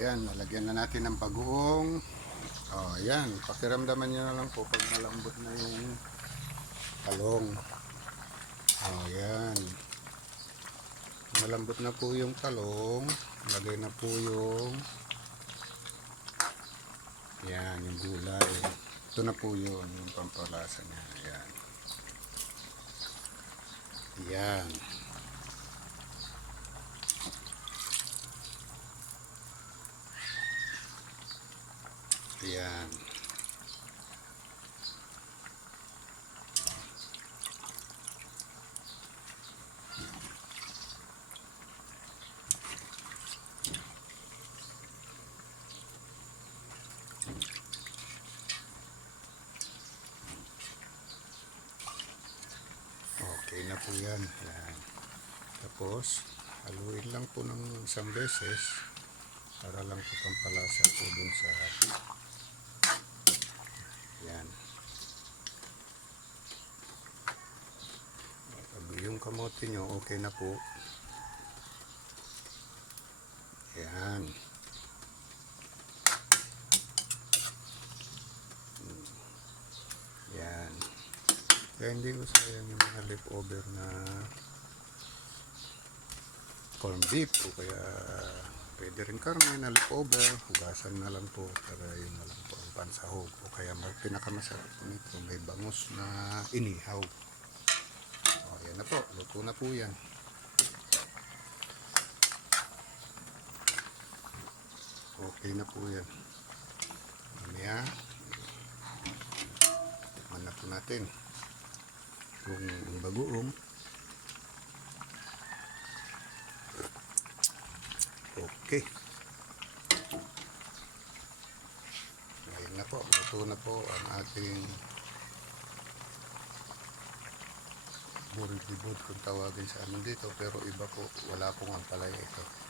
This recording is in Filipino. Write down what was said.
ayan, nalagyan na natin ng bagoong. Oh, ayan, pakiramdaman nyo na lang po pag malambot na yung talong. Oh, ayan. Malambot na po yung talong. Lagay na po yung yan, yung gulay. Ito na po yun, yung pampalasa niya. Ayan. Ayan. Ayan. Okay na po yan. Ayan. Tapos, haluin lang po ng isang beses para lang po pampalasa po dun sa yan. Pag yung kamote nyo, okay na po. Yan. Yan. Kaya hindi ko sayang yung mga leftover na corned beef o kaya pwede rin karne na leftover, hugasan na lang po para yun na lang po ang pansahog o kaya pinakamasarap po nito may bangus na inihaw. O yan na po, luto na po yan. Okay na po yan. Mamaya tikman na po natin kung bagoong. Okay. Ngayon na po, luto na po ang ating buribibod kung tawagin sa amin dito, pero iba po, wala pong ampalaya ito.